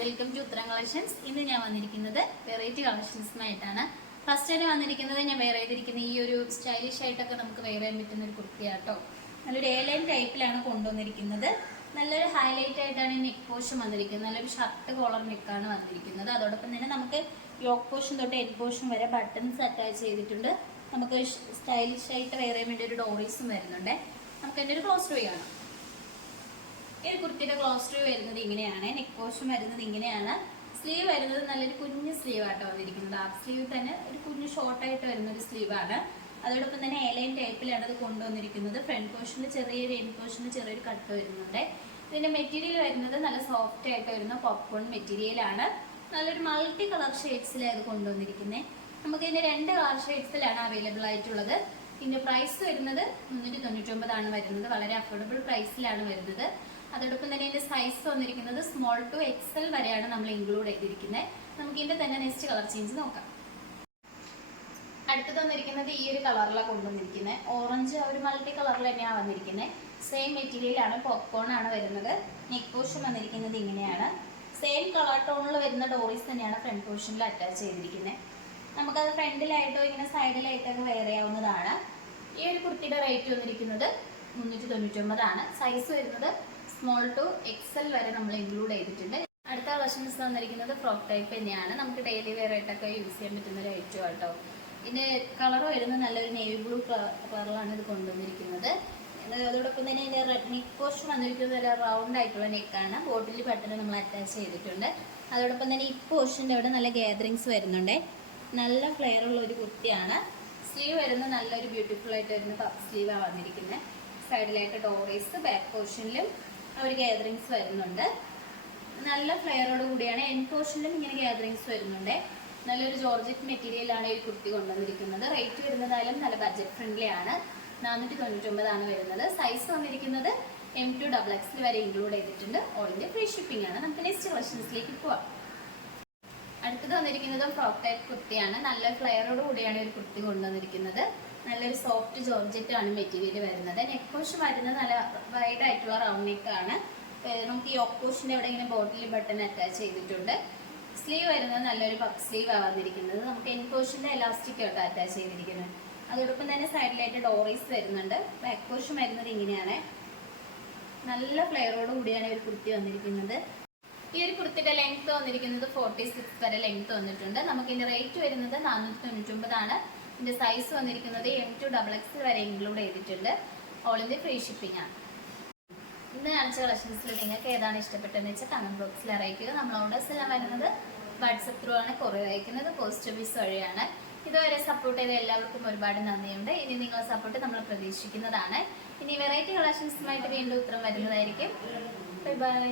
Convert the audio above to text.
Welcome to ഉത്തരം collections. ഇന്ന് ഞാൻ വന്നിരിക്കുന്നത് വെറൈറ്റി കളക്ഷൻസുമായിട്ടാണ്. ഫസ്റ്റ് തന്നെ വന്നിരിക്കുന്നത് ഞാൻ വെയർ ചെയ്തിരിക്കുന്ന ഈ ഒരു സ്റ്റൈലിഷ് ആയിട്ടൊക്കെ നമുക്ക് വെയർ ചെയ്യാൻ പറ്റുന്ന ഒരു കുർത്തിയാട്ടോ. നല്ലൊരു എയർലൈൻ ടൈപ്പിലാണ് കൊണ്ടുവന്നിരിക്കുന്നത്. നല്ലൊരു ഹൈലൈറ്റ് ആയിട്ടാണ് ഈ നെക്ക് പോർഷൻ വന്നിരിക്കുന്നത്. നല്ലൊരു ഷർട്ട് കോളർ നെക്കാണ് വന്നിരിക്കുന്നത്. അതോടൊപ്പം തന്നെ നമുക്ക് യോക്ക് പോർഷൻ തൊട്ട് എൻഡ് പോർഷൻ വരെ ബട്ടൺസ് അറ്റാച്ച് ചെയ്തിട്ടുണ്ട്. നമുക്ക് സ്റ്റൈലിഷ് ആയിട്ട് വെയർ ചെയ്യാൻ വേണ്ടി ഒരു ഡോറീസും വരുന്നുണ്ട്. നമുക്ക് എൻ്റെ ഒരു ക്ലോസ് വ്യൂ കാണാം. ഈ കുർത്തിയുടെ ക്ലോസ് വ്യൂ വരുന്നത് ഇങ്ങനെയാണ്. നെക്ക് പോർഷൻ വരുന്നത് ഇങ്ങനെയാണ്. സ്ലീവ് വരുന്നത് നല്ലൊരു കുഞ്ഞു സ്ലീവ് ആട്ടോ വന്നിരിക്കുന്നത്. ഹാഫ് സ്ലീവ് തന്നെ ഒരു കുഞ്ഞു ഷോർട്ടായിട്ട് വരുന്ന ഒരു സ്ലീവാണ്. അതോടൊപ്പം തന്നെ എയർലൈൻ ടൈപ്പിലാണ് ഇത് കൊണ്ടുവന്നിരിക്കുന്നത്. ഫ്രണ്ട് പോർഷനിൽ ചെറിയൊരു എൻഡ് പോർഷനിൽ ചെറിയൊരു കട്ട് വരുന്നുണ്ട്. ഇതിന്റെ മെറ്റീരിയൽ വരുന്നത് നല്ല സോഫ്റ്റ് ആയിട്ട് വരുന്ന പോപ്കോൺ മെറ്റീരിയലാണ്. നല്ലൊരു മൾട്ടി കളർ ഷെയ്ഡ്സിലാണ് ഇത് കൊണ്ടുവന്നിരിക്കുന്നത്. നമുക്ക് ഇതിന്റെ 2 കളർ ഷെയ്ഡ്സിലാണ് അവൈലബിൾ ആയിട്ടുള്ളത്. ഇതിന്റെ പ്രൈസ് വരുന്നത് 399 ആണ് വരുന്നത്. വളരെ അഫോർഡബിൾ പ്രൈസിലാണ് വരുന്നത്. അതോടൊപ്പം തന്നെ ഇതിന്റെ സൈസ് വന്നിരിക്കുന്നത് സ്മോൾ ടു എക്സൽ വരെയാണ് നമ്മൾ ഇൻക്ലൂഡ് ചെയ്തിരിക്കുന്നത്. നമുക്ക് ഇതിന്റെ തന്നെ നെക്സ്റ്റ് കളർ ചേഞ്ച് നോക്കാം. അടുത്തത് വന്നിരിക്കുന്നത് ഈ ഒരു കളറിലാണ് കൊണ്ടുവന്നിരിക്കുന്നത്. ഓറഞ്ച് ഒരു മൾട്ടി കളറിൽ തന്നെയാണ് വന്നിരിക്കുന്നത്. സെയിം മെറ്റീരിയലാണ്, പോപ്കോൺ ആണ് വരുന്നത്. നെക്ക് പോർഷൻ വന്നിരിക്കുന്നത് ഇങ്ങനെയാണ്. സെയിം കളർ ടോണിൽ വരുന്ന ഡോറീസ് തന്നെയാണ് ഫ്രണ്ട് പോർഷനിൽ അറ്റാച്ച് ചെയ്തിരിക്കുന്നത്. നമുക്കത് ഫ്രണ്ടിലായിട്ടോ ഇങ്ങനെ സൈഡിലായിട്ടൊക്കെ വെയർ ചെയ്യാവുന്നതാണ്. ഈ ഒരു കുർത്തിയുടെ റേറ്റ് വന്നിരിക്കുന്നത് 399 ആണ്. സൈസ് വരുന്നത് സ്മോൾ ടു എക്സൽ വരെ നമ്മൾ ഇൻക്ലൂഡ് ചെയ്തിട്ടുണ്ട്. അടുത്ത കളക്ഷൻസ് വന്നിരിക്കുന്നത് ഫ്രോക്ക് ടൈപ്പ് തന്നെയാണ്. നമുക്ക് ഡെയിലി വെയർ ആയിട്ടൊക്കെ യൂസ് ചെയ്യാൻ പറ്റുന്ന ഒരു ഐറ്റം ആട്ടോ. ഇതിന്റെ കളർ വരുന്നത് നല്ലൊരു നേവി ബ്ലൂ കളറിലാണ് ഇത് കൊണ്ടുവന്നിരിക്കുന്നത്. അതോടൊപ്പം തന്നെ ഇതിന്റെ നെക്ക് പോർഷൻ വന്നിരിക്കുന്നത് ഒരു റൗണ്ട് ആയിട്ടുള്ള നെക്കാണ്. ബോട്ടിൽ ബട്ടൺ നമ്മൾ അറ്റാച്ച് ചെയ്തിട്ടുണ്ട്. അതോടൊപ്പം തന്നെ ഈ പോർഷന്റെ അവിടെ നല്ല ഗ്യാതറിങ്സ് വരുന്നുണ്ട്. നല്ല ഫ്ലെയർ ഉള്ള ഒരു കുർത്തിയാണ്. സ്ലീവ് വരുന്നത് നല്ലൊരു ബ്യൂട്ടിഫുൾ ആയിട്ട് വരുന്ന പഫ് സ്ലീവാണ് വന്നിരിക്കുന്നത്. സൈഡിലായിട്ട് ഡോറീസ്, ബാക്ക് പോർഷനിലും ഒരു ഗ്യാതറിങ്സ് വരുന്നുണ്ട്. നല്ല ഫ്ലെയറോട് കൂടിയാണ്. എൻഡ് പോർഷനിലും ഇങ്ങനെ ഗ്യാതറിങ്സ് വരുന്നുണ്ട്. നല്ലൊരു ജോർജറ്റ് മെറ്റീരിയലാണ് ഈ കുർത്തി കൊണ്ടുവന്നിരിക്കുന്നത്. റേറ്റ് വരുന്നതായാലും നല്ല ബഡ്ജറ്റ് ഫ്രണ്ട്ലി ആണ്. 499 ആണ് വരുന്നത്. സൈസ് വന്നിരിക്കുന്നത് M2XXL വരെ ഇൻക്ലൂഡ് ചെയ്തിട്ടുണ്ട്. ഓൾ ഇന്ത്യ ഫ്രീ ഷിപ്പിംഗ് ആണ്. നമുക്ക് നെക്സ്റ്റ് കളക്ഷൻസിലേക്ക് പോവാം. അടുത്തത് വന്നിരിക്കുന്നത് ഫ്രോക്ക് ടൈപ്പ് കുർത്തിയാണ്. നല്ല ഫ്ലെയറോട് കൂടിയാണ് ഒരു കുർത്തി കൊണ്ടുവന്നിരിക്കുന്നത്. നല്ലൊരു സോഫ്റ്റ് ജോർജറ്റ് ആണ് മെറ്റീരിയൽ വരുന്നത്. നെക്ക് പോർഷൻ വരുന്നത് നല്ല വൈഡ് ആയിട്ടുള്ള റൗണ്ട് നെക്ക് ആണ്. നമുക്ക് ഈ യോക്ക് പോർഷന്റെ അവിടെ ഇങ്ങനെ ബോട്ടിൽ ബട്ടൺ അറ്റാച്ച് ചെയ്തിട്ടുണ്ട്. സ്ലീവ് വരുന്നത് നല്ലൊരു പഫ് സ്ലീവ് ആണ് വന്നിരിക്കുന്നത്. നമുക്ക് എൻഡ് പോർഷന്റെ എലാസ്റ്റിക് ആയിട്ട് അറ്റാച്ച് ചെയ്തിരിക്കുന്നത്. അതോടൊപ്പം തന്നെ സൈഡിലായിട്ട് ഡോറീസ് വരുന്നുണ്ട്. ബാക്ക് പോർഷൻ വരുന്നത് ഇങ്ങനെയാണ്. നല്ല ഫ്ലെയറോട് കൂടിയാണ് ഒരു കുർത്തി വന്നിരിക്കുന്നത്. ഈ ഒരു കുർത്തിയുടെ ലെങ്ത് വന്നിരിക്കുന്നത് 46 വരെ ലെങ്ത് വന്നിട്ടുണ്ട്. നമുക്ക് ഇതിന്റെ റേറ്റ് വരുന്നത് 499 ആണ്. ഇതിന്റെ സൈസ് വന്നിരിക്കുന്നത് M2XXL വരെ ഇൻക്ലൂഡ് ചെയ്തിട്ടുണ്ട്. ഓൾ ഇന്ത്യ ഫ്രീ ഷിപ്പിംഗ് ആണ്. ഇന്ന് കാണിച്ച കളക്ഷൻസിൽ നിങ്ങൾക്ക് ഏതാണ് ഇഷ്ടപ്പെട്ടതെന്ന് വെച്ചാൽ കമന്റ് ബോക്സിൽ അറിയിക്കുക. നമ്മൾ ഓർഡേഴ്സ് എല്ലാം വരുന്നത് വാട്സപ്പ് ത്രൂ ആണ് കൊറിയർ അയക്കുന്നത്. പോസ്റ്റ് ഓഫീസ് വഴിയാണ്. ഇതുവരെ സപ്പോർട്ട് ചെയ്ത എല്ലാവർക്കും ഒരുപാട് നന്ദിയുണ്ട്. ഇനി നിങ്ങളുടെ സപ്പോർട്ട് നമ്മൾ പ്രതീക്ഷിക്കുന്നതാണ്. ഇനി വെറൈറ്റി കളക്ഷൻസുമായിട്ട് വീണ്ടും ഉത്തരം വരുന്നതായിരിക്കും. Bye bye.